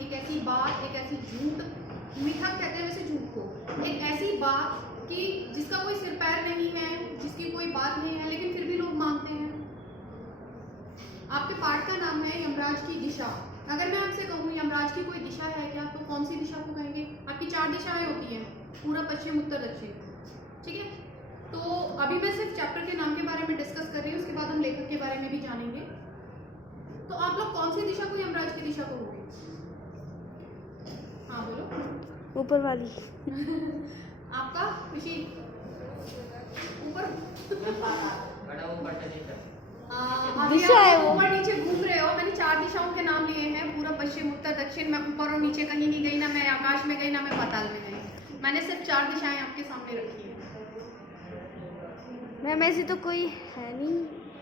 एक ऐसी बात, एक ऐसी झूठ, मीठा कहते हैं वैसे झूठ को, एक ऐसी बात कि जिसका कोई सिर पैर नहीं है, जिसकी कोई बात नहीं है, लेकिन फिर भी लोग मानते हैं। आपके पाठ का नाम है यमराज की दिशा। अगर मैं आपसे कहूँ यमराज की कोई दिशा है क्या, तो कौन सी दिशा को कहेंगे? आपकी 4 दिशाएं होती हैं, पूरब, पश्चिम, उत्तर, दक्षिण, ठीक है। तो अभी मैं सिर्फ चैप्टर के नाम के बारे में डिस्कस कर रही हूँ, उसके बाद हम लेखक के बारे में भी जानेंगे। तो आप लोग कौन सी दिशा को यमराज की दिशा कहोगे? हाँ बोलो। ऊपर वाली। आपका खुशी? ऊपर दिशा है वो। ऊपर नीचे घूम रहे हो। मैंने 4 दिशाओं के नाम लिए हैं, पूरब, पश्चिम, उत्तर, दक्षिण। मैं ऊपर और नीचे कहीं नहीं गई, ना मैं आकाश में गई, ना मैं पाताल में गई। मैंने सिर्फ 4 दिशाएं आपके सामने रखी हैं। मैम ऐसी तो कोई है नहीं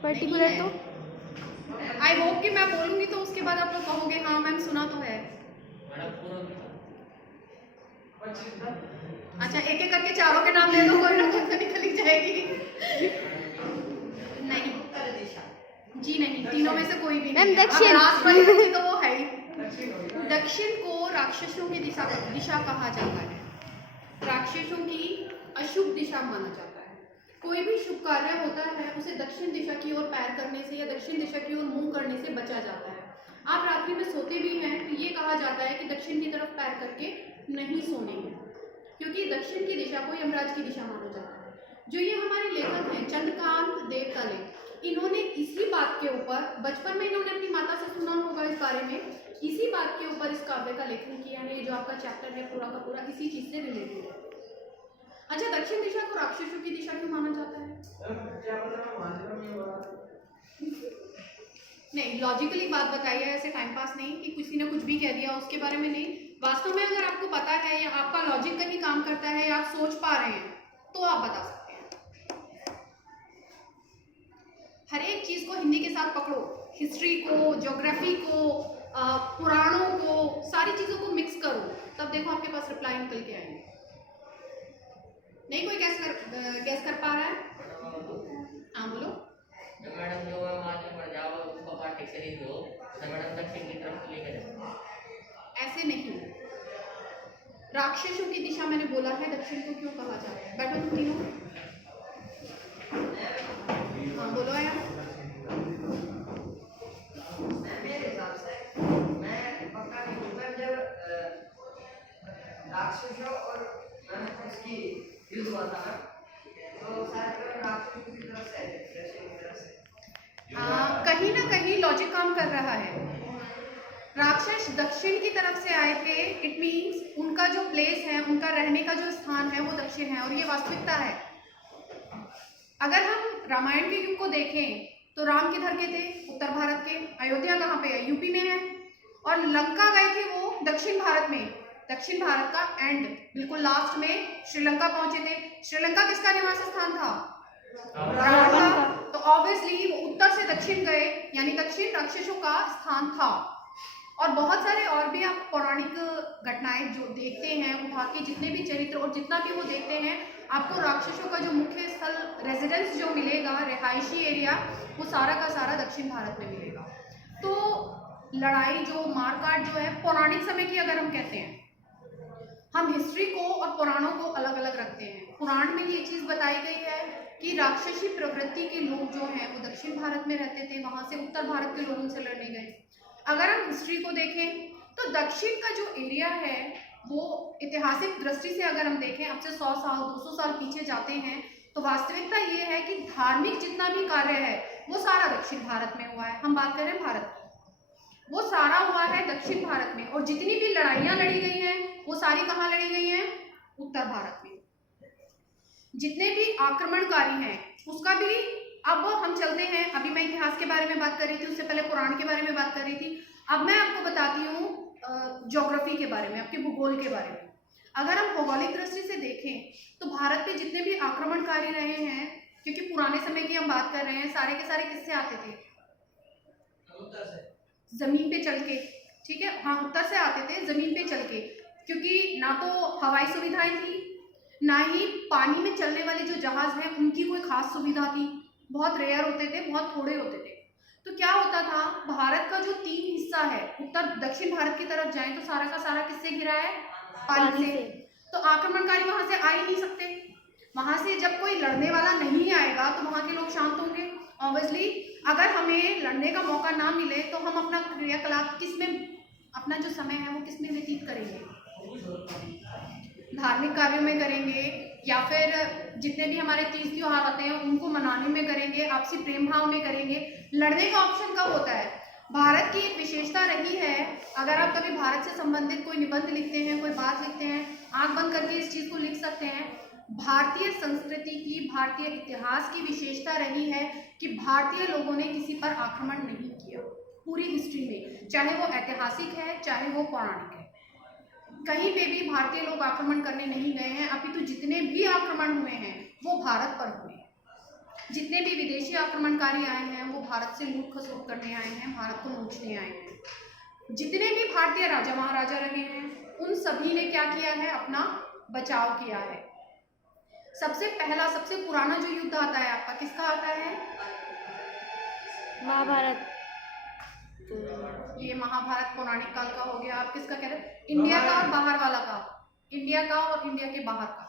पर्टिकुलर। तो आई होप कि मैं बोलूंगी तो उसके बाद आप लोग कहोगे हाँ मैम सुना तो है। अच्छा, एक एक करके चारों के नाम ले दो, कोई ना कोई तो निकल ही जाएगी। नहीं जी नहीं, तीनों में से कोई भी नहीं। दक्षिण। लास्ट वाली बची तो वो है ही। दक्षिण को राक्षसों की दिशा कहा जाता है। राक्षसों की अशुभ दिशा माना जाता है। कोई भी शुभ कार्य होता है उसे दक्षिण दिशा की ओर पैर करने से या दक्षिण दिशा की ओर मुंह करने से बचा जाता है। आप रात्रि में सोते भी हैं तो ये कहा जाता है कि दक्षिण की तरफ पैर करके नहीं सोने हैं, क्योंकि दक्षिण की दिशा को यमराज की दिशा माना जाता है। जो ये हमारे लेखक हैं चंद्रकांत देवतले, इन्होंने इसी बात के ऊपर, बचपन में इन्होंने अपनी माता से सुना होगा इस बारे में, इसी बात के ऊपर इस काव्य का लेखन किया है। ये जो आपका चैप्टर है पूरा का पूरा इसी चीज से रिलेटेड है। अच्छा, दक्षिण दिशा को राक्षसों की दिशा क्यों माना जाता है? नहीं, लॉजिकली बात बताइए, ऐसे टाइम पास नहीं कि किसी ने कुछ भी कह दिया उसके बारे में नहीं। वास्तव में अगर आपको पता है या आपका लॉजिक कहीं काम करता है या आप सोच पा रहे हैं तो आप बता सकते हैं। हर एक चीज को हिंदी के साथ पकड़ो, हिस्ट्री को, ज्योग्राफी को, पुराणों को, सारी चीजों को मिक्स करो, तब देखो आपके पास रिप्लाई निकल के आएंगे। नहीं कोई गैस कर पा रहा है? हाँ बोलो। मैडम जो आगे बढ़ जाओ उसको पार्टी से नहीं दो, तो मैडम दक्षिण की तरफ लेकर ऐसे नहीं, राक्षसों की दिशा मैंने बोला है, दक्षिण को क्यों कहा जाता है? बैठो तुम तीनों। हाँ बोलो यार। मेरे हिसाब से मैं पक्का नहीं हूँ, जब राक्षसों और उसकी युद्ध हुआ था तो शायद राक्षसों की तरफ से कहीं ना कहीं लॉजिक काम कर रहा है। राक्षस दक्षिण की तरफ से आए थे, इट मीन्स उनका जो प्लेस है, उनका रहने का जो स्थान है वो दक्षिण है, और ये वास्तविकता है। अगर हम रामायण के युग को देखें तो राम किधर के थे? उत्तर भारत के। अयोध्या कहाँ पे है? यूपी में है। और लंका गए थे वो दक्षिण भारत में। दक्षिण भारत का एंड बिल्कुल लास्ट में श्रीलंका पहुंचे थे। श्रीलंका किसका निवास स्थान था? रावण का। तो ऑब्वियसली वो उत्तर से दक्षिण गए, यानी दक्षिण राक्षसों का स्थान था। और बहुत सारे और भी आप पौराणिक घटनाएं जो देखते हैं, उठा के जितने भी चरित्र और जितना भी वो देखते हैं, आपको राक्षसों का जो मुख्य स्थल, रेजिडेंस जो मिलेगा, रिहायशी एरिया, वो सारा का सारा दक्षिण भारत में मिलेगा। तो लड़ाई जो, मारकाट जो है पौराणिक समय की, अगर हम कहते हैं, हम हिस्ट्री को और पुराणों को अलग अलग रखते हैं। पुराण में ये चीज बताई गई है कि राक्षसी प्रवृत्ति के लोग जो हैं वो दक्षिण भारत में रहते थे, वहां से उत्तर भारत के लोग उनसे लड़ने गए। अगर हम हिस्ट्री को देखें तो दक्षिण का जो एरिया है वो ऐतिहासिक दृष्टि से अगर हम देखें, अब से 100 साल 200 साल पीछे जाते हैं, तो वास्तविकता ये है कि धार्मिक जितना भी कार्य है वो सारा दक्षिण भारत में हुआ है। हम बात कर रहे हैं भारत की, वो सारा हुआ है दक्षिण भारत में। और जितनी भी लड़ाइयां लड़ी गई हैं वो सारी कहाँ लड़ी गई हैं? उत्तर भारत में। जितने भी आक्रमणकारी हैं उसका भी, अब हम चलते हैं, अभी मैं इतिहास के बारे में बात कर रही थी, उससे पहले पुराण के बारे में बात कर रही थी। अब मैं आपको बताती हूँ ज्योग्राफी के बारे में, आपके भूगोल के बारे में। अगर हम भौगोलिक दृष्टि से देखें तो भारत पे जितने भी आक्रमणकारी रहे हैं, क्योंकि पुराने समय की हम बात कर रहे हैं, सारे के सारे किससे आते थे? जमीन पे चल के, ठीक है, हाँ उत्तर से आते थे, जमीन पे चल के, क्योंकि ना तो हवाई सुविधाएं थी, ना ही पानी में चलने वाले जो जहाज हैं उनकी कोई खास सुविधा थी, बहुत रेयर होते थे, बहुत थोड़े होते थे। तो क्या होता था, भारत का जो 3 हिस्सा है, उत्तर दक्षिण भारत की तरफ जाएं तो सारा का सारा किससे घिरा है, पानी से। तो आक्रमणकारी वहां से आ ही नहीं सकते। वहां से जब कोई लड़ने वाला नहीं आएगा तो वहां के लोग शांत होंगे। ऑब्वियसली अगर हमें लड़ने का मौका ना मिले तो हम अपना क्रियाकलाप किसमें, अपना जो समय है वो किसमें व्यतीत करेंगे, धार्मिक कार्यों में करेंगे, या फिर जितने भी हमारे तीज त्योहार आते हैं उनको मनाने में करेंगे, आपसी प्रेम भाव में करेंगे। लड़ने का ऑप्शन कब होता है? भारत की एक विशेषता रही है, अगर आप कभी भारत से संबंधित कोई निबंध लिखते हैं, कोई बात लिखते हैं, आंख बंद करके इस चीज को लिख सकते हैं, भारतीय संस्कृति की, भारतीय इतिहास की विशेषता रही है कि भारतीय लोगों ने किसी पर आक्रमण नहीं किया पूरी हिस्ट्री में, चाहे वो ऐतिहासिक है चाहे वो पौराणिक है। कहीं पे भी भारतीय लोग आक्रमण करने नहीं गए हैं, अपितु जितने भी आक्रमण हुए हैं वो भारत पर हुए हैं। जितने भी विदेशी आक्रमणकारी आए हैं वो भारत से लूट खसोट करने आए हैं, भारत को नोचने आए हैं। जितने भी भारतीय राजा महाराजा रहे हैं उन सभी ने क्या किया है, अपना बचाव किया है। सबसे पहला, सबसे पुराना जो युद्ध आता है आपका, किसका आता है? महाभारत। ये महाभारत पौराणिक काल का हो गया। आप किसका कह रहे हैं? इंडिया का और बाहर वाला का, इंडिया का और इंडिया के बाहर का।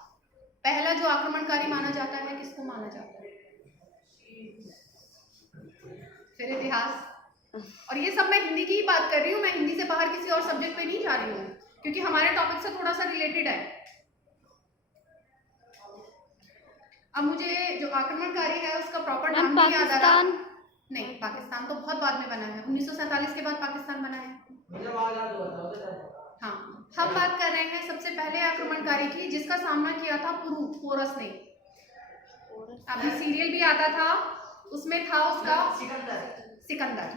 पहला जो आक्रमणकारी माना जाता है किसको माना जाता है? फिर इतिहास। और ये सब मैं हिंदी की ही बात कर रही हूँ, मैं हिंदी से बाहर किसी और सब्जेक्ट पे नहीं जा रही हूँ, क्योंकि हमारे टॉपिक से थोड़ा सा रिलेटेड है। अब मुझे जो आक्रमणकारी है उसका प्रॉपर नाम नहीं याद आ रहा। नहीं, पाकिस्तान तो बहुत बाद में बना है, 1947 के बाद पाकिस्तान बना है। हाँ, हम बात कर रहे हैं सबसे पहले आक्रमणकारी की जिसका सामना किया था पोरस ने। अभी सीरियल भी आता था, उसमें था उसका सिकंदर।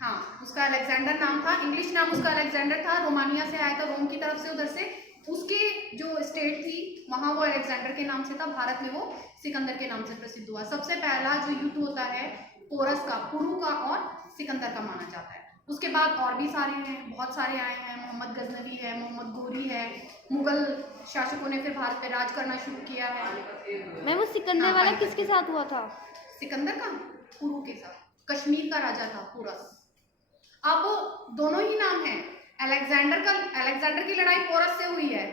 हाँ, उसका अलेक्जेंडर नाम था, इंग्लिश नाम उसका अलेक्जेंडर था। रोमानिया से आया था, रोम की तरफ से, उधर से उसकी जो स्टेट थी वहाँ वो अलेक्जेंडर के नाम से था, भारत में वो सिकंदर के नाम से प्रसिद्ध हुआ। सबसे पहला जो युद्ध होता है पोरस का, पुरु का और सिकंदर का माना जाता है। उसके बाद और भी सारे हैं, बहुत सारे आए हैं, मोहम्मद गजनवी है, मोहम्मद घोरी है, मुगल शासकों ने फिर भारत पे राज करना शुरू किया है। मैं वो सिकंदर वाला किसके साथ हुआ था? सिकंदर का पुरु के साथ, कश्मीर का राजा था पोरस। अब दोनों ही नाम हैं। अलेक्जेंडर की लड़ाई पोरस से हुई है।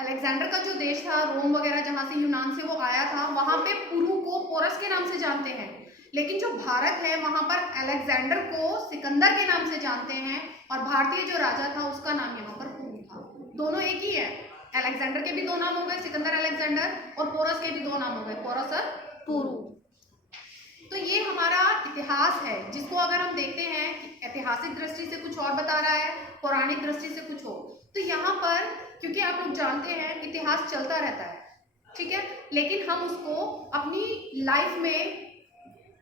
अलेक्जेंडर का जो देश था, रोम वगैरह जहाँ से, यूनान से वो आया था, वहाँ पे पुरु को पोरस के नाम से जानते हैं। लेकिन जो भारत है वहाँ पर अलेक्जेंडर को सिकंदर के नाम से जानते हैं, और भारतीय जो राजा था उसका नाम यहाँ पर पुरु था। दोनों एक ही है। अलेक्जेंडर के भी 2 नाम हो गए, सिकंदर अलेक्जेंडर, और पोरस के भी 2 नाम हो गए, पोरस और पुरु। तो ये हमारा इतिहास है, जिसको अगर हम देखते हैं कि ऐतिहासिक दृष्टि से कुछ और बता रहा है, पौराणिक दृष्टि से कुछ हो, तो यहाँ पर क्योंकि आप लोग जानते हैं इतिहास चलता रहता है, ठीक है, लेकिन हम उसको अपनी लाइफ में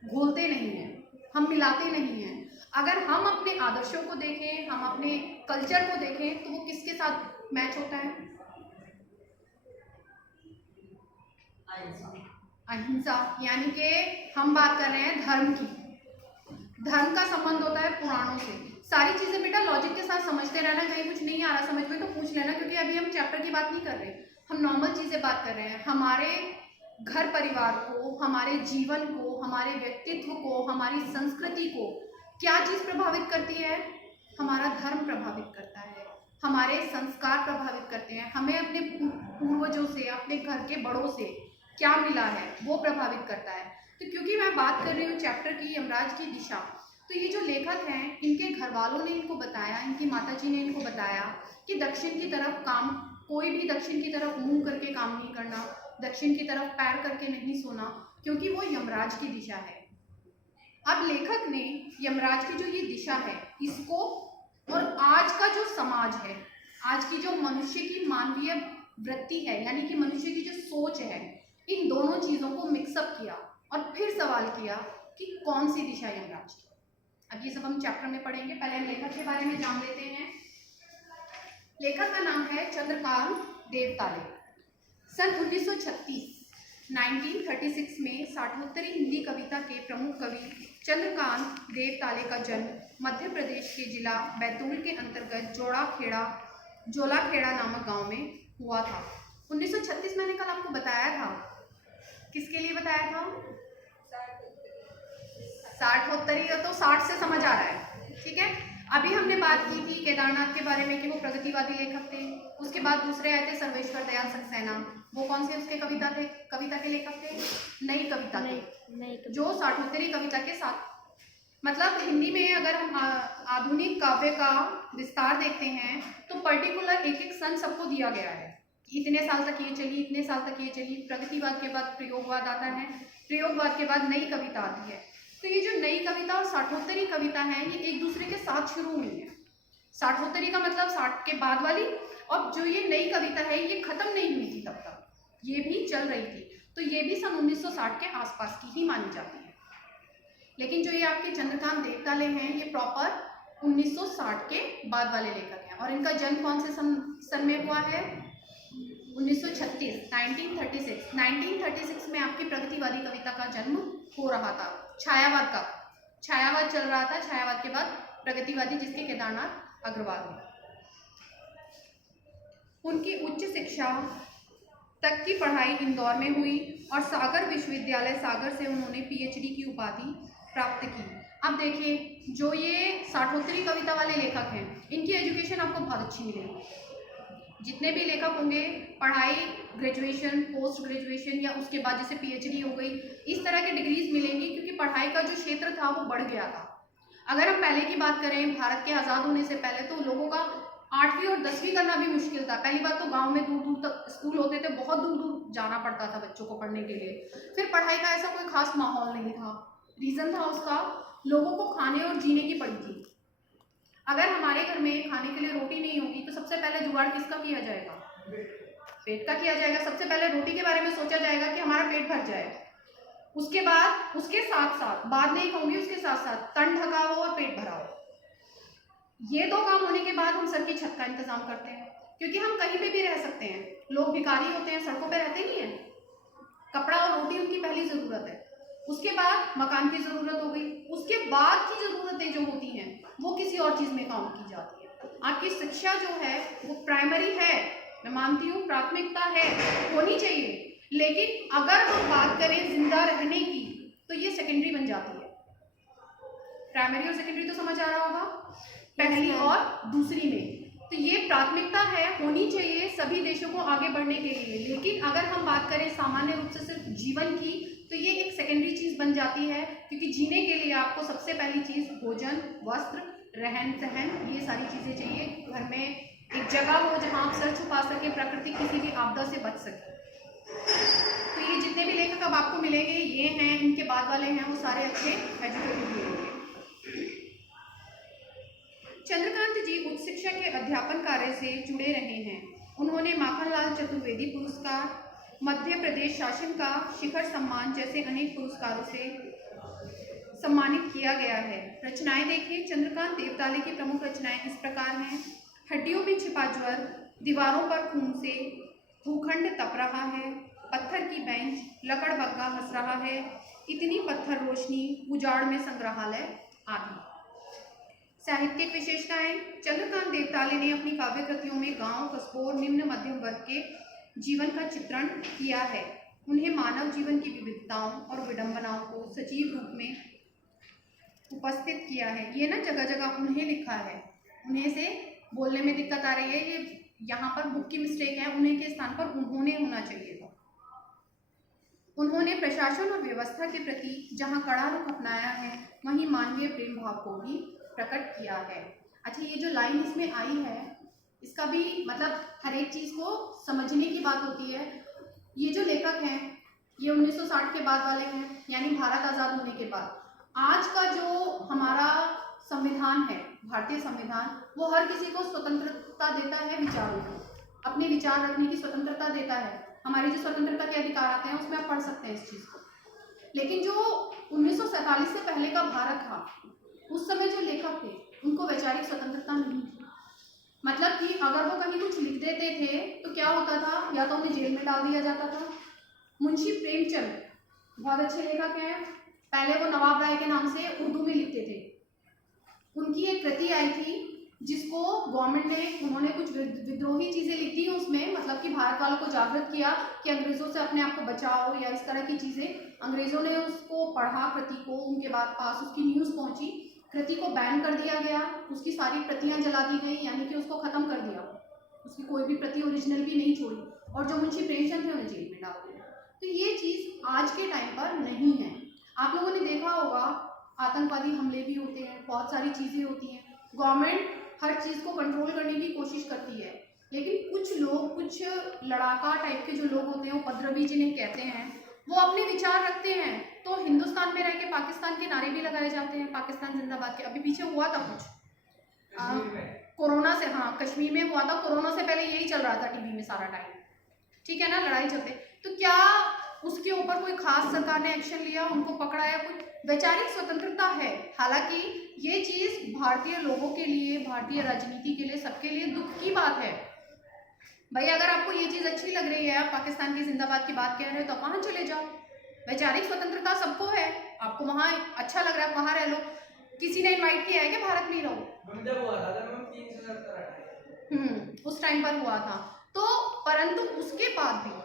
घोलते नहीं हैं, हम मिलाते नहीं हैं। अगर हम अपने आदर्शों को देखें, हम अपने कल्चर को देखें, तो वो किसके साथ मैच होता है? अहिंसा। यानी कि हम बात कर रहे हैं धर्म की। धर्म का संबंध होता है पुराणों से। सारी चीजें बेटा लॉजिक के साथ समझते रहना, कहीं कुछ नहीं आ रहा समझ में तो पूछ लेना, क्योंकि अभी हम चैप्टर की बात नहीं कर रहे, हम नॉर्मल चीजें बात कर रहे हैं। हमारे घर परिवार को, हमारे जीवन को, हमारे व्यक्तित्व को, हमारी संस्कृति को क्या चीज प्रभावित करती है? हमारा धर्म प्रभावित करता है, हमारे संस्कार प्रभावित करते हैं, हमें अपने पूर्वजों से, अपने घर के बड़ों से क्या मिला है वो प्रभावित करता है। तो क्योंकि मैं बात कर रही हूँ चैप्टर की यमराज की दिशा, तो ये जो लेखक हैं इनके घर वालों ने इनको बताया, इनकी माताजी ने इनको बताया कि दक्षिण की तरफ काम, कोई भी दक्षिण की तरफ मुंह करके काम नहीं करना, दक्षिण की तरफ पैर करके नहीं सोना, क्योंकि वो यमराज की दिशा है। अब लेखक ने यमराज की जो ये दिशा है इसको, और आज का जो समाज है, आज की जो मनुष्य की मानवीय वृत्ति है, यानी कि मनुष्य की जो सोच है, इन दोनों चीजों को मिक्सअप किया और फिर सवाल किया कि कौन सी दिशा यमराज की। अब ये सब हम चैप्टर में पढ़ेंगे, पहले हम लेखक के बारे में जान लेते हैं। लेखक का नाम है चंद्रकांत देवताले। सन 1936 में साठोत्तरी हिंदी कविता के प्रमुख कवि चंद्रकांत देवताले का जन्म मध्य प्रदेश के जिला बैतूल के अंतर्गत जोलाखेड़ा नामक गांव में हुआ था। 1936 मैंने कल आपको बताया था, किसके लिए बताया था? 60 तो 60 से समझ आ रहा है, ठीक है। अभी हमने बात की थी केदारनाथ के बारे में कि वो प्रगतिवादी लेखक थे। उसके बाद दूसरे आए थे सर्वेश्वर दयाल सक्सेना। वो कौन से उसके कविता के लेखक थे? नई कविता के, नहीं जो साठोत्तरी कविता के साथ, मतलब हिंदी में अगर हम आधुनिक काव्य का विस्तार देखते हैं तो पर्टिकुलर एक एक सन सबको दिया गया है। इतने साल तक ये चली, इतने साल तक ये चली। प्रगतिवाद के बाद प्रयोगवाद आता है, प्रयोगवाद के बाद नई कविता आती है। तो ये जो नई कविता और साठोत्तरी कविता है ये एक दूसरे के साथ शुरू हुई है। साठोत्तरी का मतलब 60 के बाद वाली, और जो ये नई कविता है ये खत्म नहीं हुई थी तब तक, ये भी चल रही थी। तो ये भी सन 1960 के आसपास की ही मानी जाती है। लेकिन जो ये आपके चंद्रकांत देवताले हैं ये प्रॉपर 1960 के बाद वाले लेखक हैं। और इनका जन्म कौन से सन में हुआ है? 1936 1936 में आपकी प्रगतिवादी कविता का जन्म हो रहा था। छायावाद का, छायावाद चल रहा था, छायावाद के बाद प्रगतिवादी, जिसके केदारनाथ अग्रवाल हैं। उनकी उच्च शिक्षा तक की पढ़ाई इंदौर में हुई और सागर विश्वविद्यालय सागर से उन्होंने पीएचडी की उपाधि प्राप्त की। अब देखिए, जो ये साठोत्तरी कविता वाले लेखक हैं इनकी एजुकेशन आपको बहुत अच्छी मिलेगी। जितने भी लेखक होंगे पढ़ाई ग्रेजुएशन, पोस्ट ग्रेजुएशन या उसके बाद जैसे पीएचडी हो गई, इस तरह के डिग्रीज मिलेंगी, क्योंकि पढ़ाई का जो क्षेत्र था वो बढ़ गया था। अगर हम पहले की बात करें, भारत के आज़ाद होने से पहले, तो लोगों का 8वीं और 10वीं करना भी मुश्किल था। पहली बात तो गांव में दूर दूर तक स्कूल होते थे, बहुत दूर दूर जाना पड़ता था बच्चों को पढ़ने के लिए। फिर पढ़ाई का ऐसा कोई खास माहौल नहीं था। रीज़न था उसका, लोगों को खाने और जीने की पड़ी थी। अगर हमारे घर में खाने के लिए रोटी नहीं होगी तो सबसे पहले जुगाड़ किसका किया जाएगा? पेट का किया जाएगा। सबसे पहले रोटी के बारे में सोचा जाएगा कि हमारा पेट भर जाए। उसके बाद उसके साथ साथ, बाद नहीं कहूँगी, उसके साथ साथ तन ढका हो और पेट भरा हो। ये दो काम होने के बाद हम सर की छत का इंतजाम करते हैं, क्योंकि हम कहीं पे भी रह सकते हैं। लोग भिखारी होते हैं, सड़कों पे रहते नहीं हैं। कपड़ा और रोटी उनकी पहली ज़रूरत है। उसके बाद मकान की ज़रूरत हो गई। उसके बाद की ज़रूरतें जो होती हैं वो किसी और चीज़ में काउंट की जाती है। आपकी शिक्षा जो है वो प्राइमरी है, मैं मानती हूँ, प्राथमिकता है, होनी चाहिए। लेकिन अगर हम बात करें जिंदा रहने की तो ये सेकेंडरी बन जाती है। प्राइमरी और सेकेंडरी तो समझ आ रहा होगा, पहली और दूसरी में। तो ये प्राथमिकता है, होनी चाहिए सभी देशों को आगे बढ़ने के लिए। लेकिन अगर हम बात करें सामान्य रूप से सिर्फ जीवन की, तो ये एक सेकेंडरी चीज़ बन जाती है, क्योंकि जीने के लिए आपको सबसे पहली चीज़ भोजन, वस्त्र, रहन सहन, ये सारी चीज़ें चाहिए। घर में एक जगह हो जहाँ आप सर छुपा सके, प्रकृति किसी भी आपदा से बच सके। तो ये जितने भी लेखक अब आपको मिलेंगे, ये हैं, इनके बाद वाले हैं, वो सारे अच्छे एजुकेटेड मिलेंगे। चंद्रकांत जी उच्च शिक्षा के अध्यापन कार्य से जुड़े रहे हैं। उन्होंने माखनलाल चतुर्वेदी पुरस्कार, मध्य प्रदेश शासन का शिखर सम्मान जैसे अनेक पुरस्कारों से सम्मानित किया गया है। रचनाएं देखिए, चंद्रकांत देवताले की प्रमुख रचनाएं इस प्रकार हैं। हड्डियों में छिपा ज्वर, दीवारों पर खून से, भूखंड तप रहा है, पत्थर की बेंच, लकड़बग्गा हंस रहा है, इतनी पत्थर रोशनी, उजाड़ में संग्रहालय आदि। साहित्यिक विशेषताएं, चंद्रकांत देवताले ने अपनी काव्य कृतियों में गांव, कस्बों और निम्न मध्यम वर्ग के जीवन का चित्रण किया है। उन्हें मानव जीवन की विविधताओं और विडंबनाओं को सजीव रूप में उपस्थित किया है। ये ना जगह जगह उन्हें लिखा है, उन्हें से बोलने में दिक्कत आ रही है, ये यहाँ पर बुक की मिस्टेक है, उन्हें के स्थान पर उन्होंने होना चाहिए था। उन्होंने प्रशासन और व्यवस्था के प्रति जहाँ कड़ा रुख अपनाया है, वहीं मानवीय प्रेम भाव को भी प्रकट किया है। अच्छा, ये जो लाइन इसमें आई है, इसका भी मतलब हर एक चीज़ को समझने की बात होती है। ये जो लेखक हैं ये 1960 के बाद वाले हैं, यानी भारत आज़ाद होने के बाद। आज का जो हमारा संविधान है, भारतीय संविधान, वो हर किसी को स्वतंत्रता देता है विचारों की, अपने विचार रखने की स्वतंत्रता देता है। हमारी जो स्वतंत्रता के अधिकार आते हैं उसमें आप पढ़ सकते हैं इस चीज़ को। लेकिन जो 1947 से पहले का भारत था, उस समय जो लेखक थे उनको वैचारिक स्वतंत्रता नहीं थी। मतलब कि अगर वो कहीं कुछ लिख देते थे तो क्या होता था, या तो उन्हें जेल में डाल दिया जाता था। मुंशी प्रेमचंद बहुत अच्छे लेखक हैं, पहले वो नवाब राय के नाम से उर्दू में लिखते थे। उनकी एक कृति आई थी जिसको गवर्नमेंट ने, उन्होंने कुछ विद्रोही चीज़ें लिख दी उसमें, मतलब कि भारत वालों को जागृत किया कि अंग्रेज़ों से अपने आप को बचाओ या इस तरह की चीज़ें। अंग्रेज़ों ने उसको पढ़ा कृति को, उनके बाद पास उसकी न्यूज़ पहुंची, कृति को बैन कर दिया गया, उसकी सारी प्रतियां जला दी गई, यानी कि उसको ख़त्म कर दिया, उसकी कोई भी प्रति ओरिजिनल भी नहीं छोड़ी, और जो मुंशी प्रेमचंद थे उन्हें जेल में डाल दिया। तो ये चीज़ आज के टाइम पर नहीं है। आप लोगों ने देखा होगा आतंकवादी हमले भी होते हैं, बहुत सारी चीज़ें होती हैं, गवर्नमेंट हर चीज़ को कंट्रोल करने की कोशिश करती है, लेकिन कुछ लोग, कुछ लड़ाका टाइप के जो लोग होते हैं, उपद्रवी जिन्हें कहते हैं, वो अपने विचार रखते हैं। तो हिंदुस्तान में रह के पाकिस्तान के नारे भी लगाए जाते हैं, पाकिस्तान जिंदाबाद के। अभी पीछे हुआ था कुछ कोरोना से, हाँ कश्मीर में हुआ था, कोरोना से पहले यही चल रहा था टीवी में सारा टाइम, ठीक है ना, लड़ाई चलते। तो क्या उसके ऊपर कोई खास सरकार ने एक्शन लिया, उनको पकड़ा या कुछ? वैचारिक स्वतंत्रता है, हालांकि ये चीज़ भारतीय लोगों के लिए, भारतीय राजनीति के लिए, सबके लिए दुख की बात है। भाई अगर आपको ये चीज़ अच्छी लग रही है, आप पाकिस्तान की जिंदाबाद की बात कह रहे हो, तो वहाँ चले जाओ, वैचारिक स्वतंत्रता सबको है, आपको वहाँ अच्छा लग रहा है वहाँ रह लो। किसी ने इन्वाइट किया है कि भारत में ही रहो? उस टाइम पर हुआ था, तो परंतु उसके बाद भी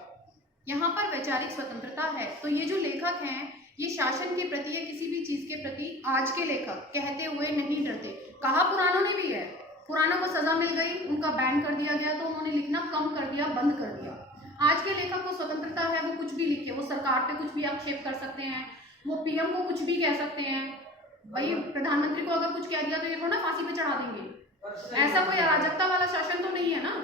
यहाँ पर वैचारिक स्वतंत्रता है। तो ये जो लेखक हैं, ये शासन के प्रति या किसी भी चीज़ के प्रति आज के लेखक कहते हुए नहीं डरते। कहा पुरानों ने भी है, पुरानों को सजा मिल गई, उनका बैन कर दिया गया, तो उन्होंने लिखना कम कर दिया, बंद कर दिया। आज के लेखक को स्वतंत्रता है, वो कुछ भी लिखे, वो सरकार पे कुछ भी आक्षेप कर सकते हैं, वो पीएम को कुछ भी कह सकते हैं। भाई प्रधानमंत्री को अगर कुछ कह दिया तो ये थोड़ा फांसी पे चढ़ा देंगे, ऐसा कोई अराजकता वाला शासन तो नहीं है ना।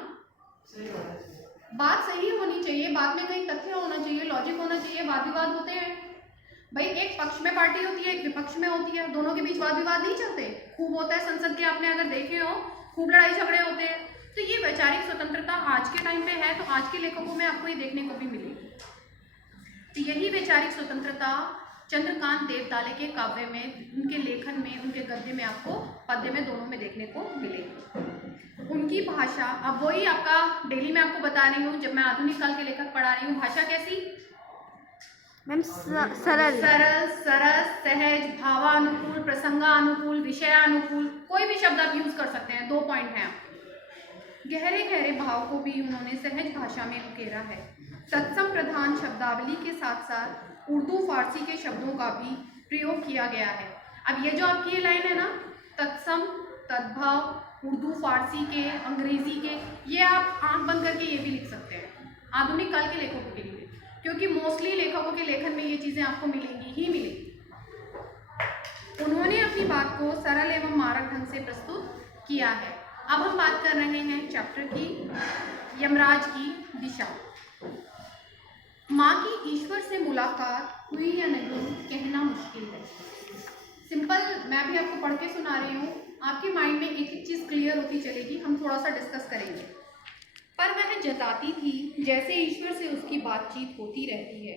बात सही होनी चाहिए, बात में कहीं तथ्य होना चाहिए, लॉजिक होना चाहिए। वाद विवाद होते हैं भाई, एक पक्ष में पार्टी होती है, एक विपक्ष में होती है, दोनों के बीच वाद विवाद नहीं चलते, खूब होता है संसद के, आपने अगर देखे हो खूब लड़ाई झगड़े होते हैं। तो ये वैचारिक स्वतंत्रता आज के टाइम पे है, तो आज के लेखकों में आपको ये देखने को भी मिलेगी। तो यही वैचारिक स्वतंत्रता चंद्रकांत देवताले के काव्य में, उनके लेखन में, उनके गद्य में, आपको पद्य में, दोनों में देखने को मिलेगी। उनकी भाषा, अब वही आपका डेली मैं आपको बता रही हूँ, जब मैं आधुनिक काल के लेखक पढ़ा रही हूँ, भाषा कैसी मैम? सरल, सरल, सरस, सहज, भावानुकूल, प्रसंगानुकूल, विषयानुकूल, कोई भी शब्द आप यूज कर सकते हैं। 2 पॉइंट हैं। गहरे गहरे भाव को भी उन्होंने सहज भाषा में उकेरा है। तत्सम प्रधान शब्दावली के साथ साथ उर्दू फारसी के शब्दों का भी प्रयोग किया गया है। अब ये जो आपकी ये लाइन है ना, तत्सम, तद्भव, उर्दू फारसी के, अंग्रेजी के, ये आप आंख बंद करके ये भी लिख सकते हैं आधुनिक काल के लेखकों के लिए, क्योंकि मोस्टली लेखकों के लेखन में ये चीज़ें आपको मिलेंगी ही मिलेंगी। उन्होंने अपनी बात को सरल एवं मारक ढंग से प्रस्तुत किया है। अब हम बात कर रहे हैं चैप्टर की, यमराज की दिशा। माँ की ईश्वर से मुलाकात हुई या नहीं कहना मुश्किल है। सिंपल, मैं भी आपको पढ़ के सुना रही हूँ, आपके माइंड में एक एक चीज़ क्लियर होती चलेगी, हम थोड़ा सा डिस्कस करेंगे। पर वह जताती थी जैसे ईश्वर से उसकी बातचीत होती रहती है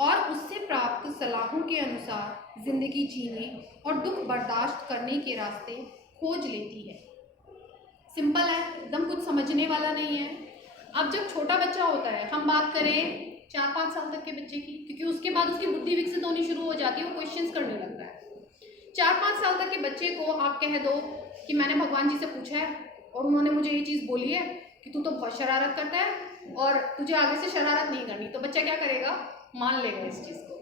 और उससे प्राप्त सलाहों के अनुसार जिंदगी जीने और दुख बर्दाश्त करने के रास्ते खोज लेती है। सिंपल है, एकदम कुछ समझने वाला नहीं है। अब जब छोटा बच्चा होता है, हम बात करें 4-5 साल तक के बच्चे की, क्योंकि उसके बाद उसकी बुद्धि विकसित होनी शुरू हो जाती है, वो क्वेश्चंस करने लगता है। 4-5 साल तक के बच्चे को आप कह दो कि मैंने भगवान जी से पूछा है और उन्होंने मुझे ये चीज़ बोली है कि तू तो बहुत शरारत करता है और तुझे आगे से शरारत नहीं करनी, तो बच्चा क्या करेगा, मान लेगा इस चीज़ को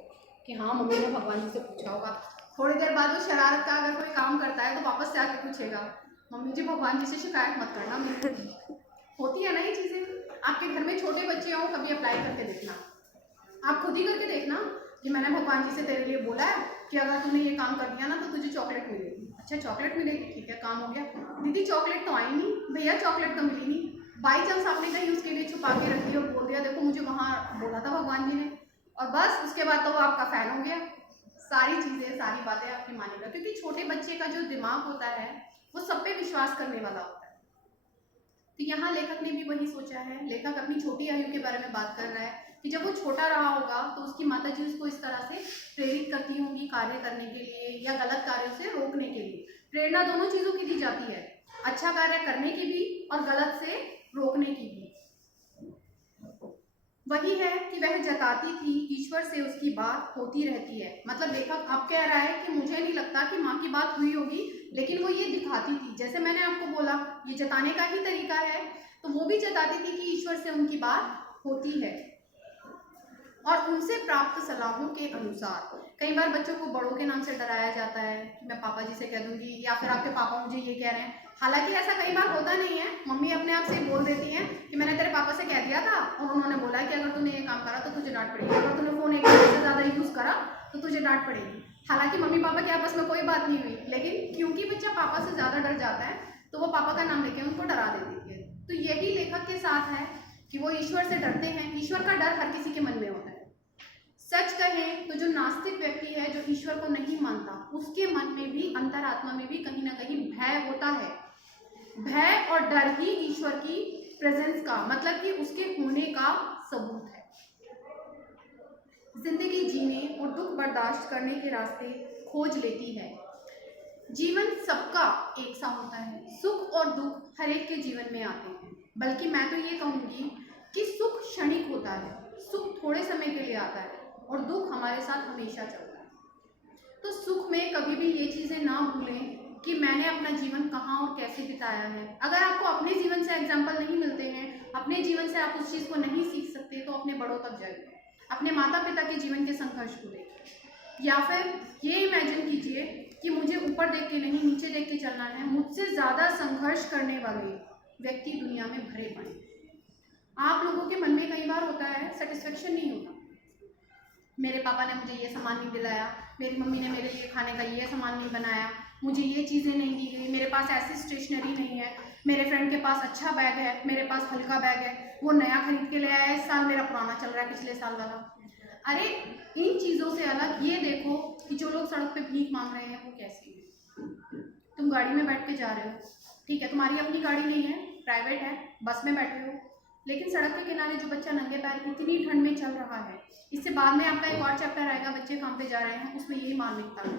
कि हाँ मम्मी ने भगवान जी से पूछा होगा। थोड़ी देर बाद वो शरारत का अगर कोई काम करता है तो वापस से आके पूछेगा, मम्मी जी भगवान जी से शिकायत मत करना मेरी। होती है ना ये चीज़ें। आपके घर में छोटे बच्चे हों, कभी अप्लाई करके देखना, आप खुद ही करके देखना कि मैंने भगवान जी से तेरे लिए बोला है कि अगर तूने ये काम कर दिया ना तो तुझे चॉकलेट मिलेगी। अच्छा चॉकलेट मिलेगी, ठीक है काम हो गया। दीदी चॉकलेट तो आई नहीं, भैया चॉकलेट तो मिली नहीं। बाई चांस आपने कहीं उसके लिए छुपा के रख दिया और बोल दिया देखो मुझे वहाँ बोला था भगवान जी ने, और बस उसके बाद तो वो आपका फैन हो गया। सारी चीज़ें, सारी बातें आपकी मानेगा, क्योंकि छोटे बच्चे का जो दिमाग होता है वो सब पे विश्वास करने वाला होता है। तो यहाँ लेखक ने भी वही सोचा है। लेखक अपनी छोटी आयु के बारे में बात कर रहा है कि जब वो छोटा रहा होगा तो उसकी माता जी उसको इस तरह से प्रेरित करती होंगी कार्य करने के लिए या गलत कार्यों से रोकने के लिए। प्रेरणा दोनों चीज़ों की दी जाती है, अच्छा कार्य करने की भी और गलत से रोकने की भी। वही है कि वह जताती थी ईश्वर से उसकी बात होती रहती है। मतलब लेखक अब कह रहा है कि मुझे नहीं लगता कि माँ की बात हुई होगी, लेकिन वो ये दिखाती थी थी, जैसे मैंने आपको बोला ये जताने का ही तरीका है, तो वो भी जताती थी कि ईश्वर से उनकी बात होती है और उनसे प्राप्त सलाहों के अनुसार। कई बार बच्चों को बड़ों के नाम से डराया जाता है कि मैं पापा जी से कह दूंगी, या फिर आपके पापा मुझे ये कह रहे हैं। हालांकि ऐसा कई बार होता नहीं है, मम्मी अपने आप से बोल देती हैं कि मैंने तेरे पापा से कह दिया था और उन्होंने बोला कि अगर तूने ये काम करा तो तुझे डांट पड़ेगी, अगर तूने फोन एक घंटे से ज़्यादा यूज़ करा तो तुझे डांट पड़ेगी। हालांकि मम्मी पापा के आपस में कोई बात नहीं हुई, लेकिन क्योंकि बच्चा पापा से ज़्यादा डर जाता है तो वो पापा का नाम लेके उनको डरा देती है। तो यही लेखक के साथ है कि वो ईश्वर से डरते हैं। ईश्वर का डर हर किसी के मन में होता है। सच कहें तो जो नास्तिक व्यक्ति है, जो ईश्वर को नहीं मानता, उसके मन में भी, अंतरात्मा में भी कहीं ना कहीं भय होता है। भय और डर ही ईश्वर की प्रेजेंस का, मतलब कि उसके होने का सबूत है। जिंदगी जीने और दुख बर्दाश्त करने के रास्ते खोज लेती है। जीवन सबका एक सा होता है, सुख और दुख हर एक के जीवन में आते हैं। बल्कि मैं तो ये कहूँगी कि सुख क्षणिक होता है, सुख थोड़े समय के लिए आता है और दुख हमारे साथ हमेशा चलता है। तो सुख में कभी भी ये चीज़ें ना भूलें कि मैंने अपना जीवन कहाँ और कैसे बिताया है। अगर आपको अपने जीवन से एग्जाम्पल नहीं मिलते हैं, अपने जीवन से आप उस चीज़ को नहीं सीख सकते, तो अपने बड़ों तक जाइए, अपने माता पिता के जीवन के संघर्ष को देखिए, या फिर ये इमेजिन कीजिए कि मुझे ऊपर देख के नहीं नीचे देख के चलना है। मुझसे ज़्यादा संघर्ष करने वाले व्यक्ति दुनिया में भरे पड़े। आप लोगों के मन में कई बार होता है सेटिस्फेक्शन नहीं होता, मेरे पापा ने मुझे ये सामान नहीं दिलाया, मेरी मम्मी ने मेरे लिए खाने का ये सामान नहीं बनाया, मुझे ये चीज़ें नहीं दी गई, मेरे पास ऐसी स्टेशनरी नहीं है, मेरे फ्रेंड के पास अच्छा बैग है, मेरे पास हल्का बैग है, वो नया खरीद के ले आया है, इस साल मेरा पुराना चल रहा है पिछले साल वाला। अरे इन चीज़ों से अलग ये देखो कि जो लोग सड़क पे भीख मांग रहे हैं वो कैसे हैं। तुम गाड़ी में बैठ के जा रहे हो, ठीक है, तुम्हारी अपनी गाड़ी नहीं है, प्राइवेट है, बस में बैठे हो, लेकिन सड़क के किनारे जो बच्चा नंगे पैर इतनी ठंड में चल रहा है, इससे बाद में आपका एक और चैप्टर आएगा बच्चे काम पे जा रहे हैं, उसमें यही मानविकता है।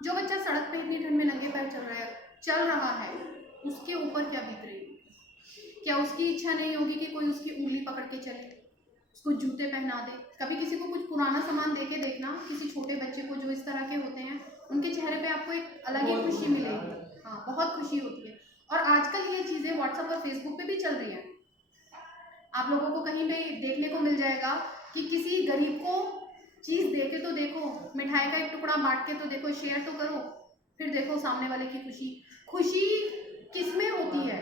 जो बच्चा सड़क पे इतनी ठंड में नंगे पैर चल रहा है उसके ऊपर क्या बीत रही है। क्या उसकी इच्छा नहीं होगी कि कोई उसकी उंगली पकड़ के चले, उसको जूते पहना दे। कभी किसी को कुछ पुराना सामान दे के देखना, किसी छोटे बच्चे को जो इस तरह के होते हैं, उनके चेहरे पे आपको एक अलग ही खुशी मिलेगी। हाँ, बहुत खुशी होती है। और आजकल ये चीज़ें व्हाट्सएप और फेसबुक पे भी चल रही हैं। आप लोगों को कहीं पे देखने को मिल जाएगा कि किसी गरीब को चीज़ दे के तो देखो, मिठाई का एक टुकड़ा बांट के तो देखो, शेयर तो करो, फिर देखो सामने वाले की खुशी। खुशी किस में होती है?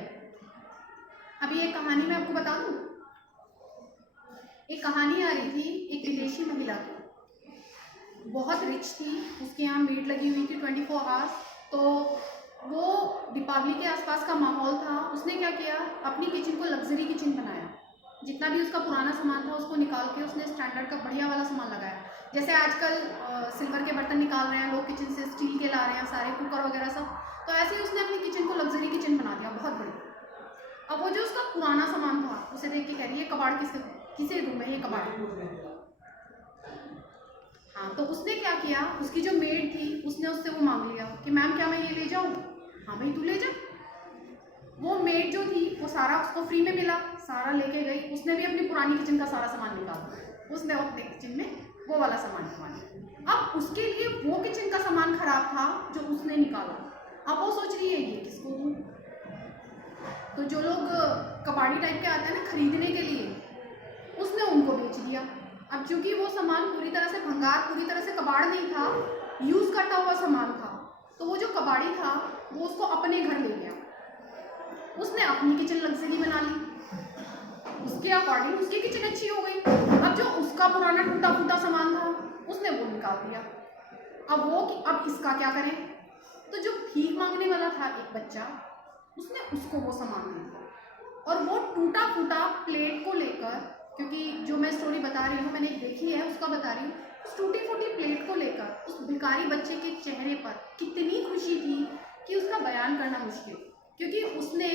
अभी एक कहानी मैं आपको बता दूं। एक कहानी आ रही थी एक विदेशी महिला की, बहुत रिच थी, उसके यहाँ मेड लगी हुई थी 24 आवर्स। तो वो दीपावली के आसपास का माहौल था, उसने क्या किया, अपनी किचन को लग्जरी किचन बनाया। जितना भी उसका पुराना सामान था उसको निकाल के उसने स्टैंडर्ड का बढ़िया वाला सामान लगाया। जैसे आजकल सिल्वर के बर्तन निकाल रहे हैं लोग किचन से, स्टील के ला रहे हैं सारे, कुकर वगैरह सब, तो ऐसे ही उसने अपनी किचन को लग्जरी किचन बना दिया, बहुत बढ़िया। अब वो जो उसका पुराना सामान था उसे देख के कह रही है कबाड़ किसे दूं मैं ये कबाड़। हाँ, तो उसने क्या किया, उसकी जो मेड थी उसने उससे वो मांग लिया कि मैम क्या मैं ये ले जाऊँ? हाँ भाई तू ले जा। वो मेड जो थी वो सारा उसको फ्री में मिला, सारा लेके गई। उसने भी अपनी पुरानी किचन का सारा सामान निकाला, उसने अपने किचन में वो वाला सामान निकाला। अब उसके लिए वो किचन का सामान खराब था जो उसने निकाला। अब वो सोच रही है ये किसको दूँ। तो जो लोग कबाड़ी टाइप के आते हैं ना खरीदने के लिए, उसने उनको बेच दिया। अब चूंकि वो सामान पूरी तरह से भंगार, पूरी तरह से कबाड़ नहीं था, यूज़ करता हुआ सामान था, तो वो जो कबाड़ी था वो उसको अपने घर ले गया। उसने अपनी किचन लग्जरी बना ली, उसके अकॉर्डिंग उसकी किचन अच्छी हो गई। अब जो उसका पुराना टूटा फूटा सामान था उसने वो निकाल दिया। अब इसका क्या करें? तो जो भीख मांगने वाला था एक बच्चा, उसने उसको वो सामान दे दिया। और वो टूटा फूटा प्लेट को लेकर, क्योंकि जो मैं स्टोरी बता रही हूँ मैंने देखी है उसका बता रही हूँ, उस टूटी फूटी प्लेट को लेकर उस भिखारी बच्चे के चेहरे पर कितनी खुशी थी कि उसका बयान करना मुश्किल, क्योंकि उसने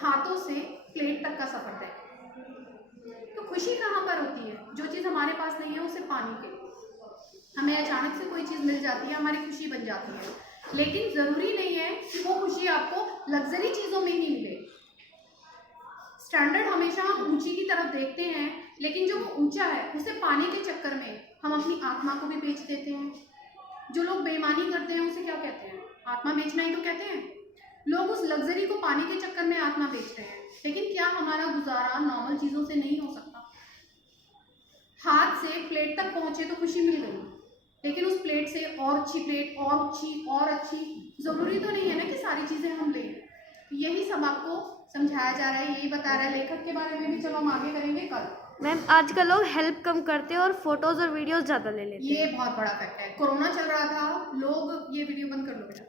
हाथों से प्लेट तक का सफर तय किया। तो खुशी कहाँ पर होती है? जो चीज़ हमारे पास नहीं है उसे पाने के लिए। हमें अचानक से कोई चीज़ मिल जाती है, हमारी खुशी बन जाती है, लेकिन ज़रूरी नहीं है कि वो खुशी आपको लग्जरी चीज़ों में ही मिले। स्टैंडर्ड हमेशा हम ऊंची की तरफ देखते हैं, लेकिन जो वो ऊंचा है उसे पाने के चक्कर में हम अपनी आत्मा को भी बेच देते हैं। जो लोग बेईमानी करते हैं उसे क्या कहते हैं? आत्मा बेचना ही तो कहते हैं। लोग उस लग्जरी को पाने के चक्कर में आत्मा बेच रहे हैं। लेकिन क्या हमारा गुजारा नॉर्मल चीज़ों से नहीं हो सकता? हाथ से प्लेट तक पहुंचे तो खुशी मिल गई, लेकिन उस प्लेट से और अच्छी प्लेट, और अच्छी और अच्छी, ज़रूरी तो नहीं है ना कि सारी चीज़ें हम लें। यही सब आपको समझाया जा रहा है, यही बता रहा है लेखक के बारे में भी। चलो हम आगे करेंगे कल। मैम आजकल लोग हेल्प कम करते हैं और फोटोज और वीडियोस ज़्यादा ले लेते हैं। ये बहुत बड़ा फैक्ट है। कोरोना चल रहा था, लोग, ये वीडियो बंद कर लो बेटा।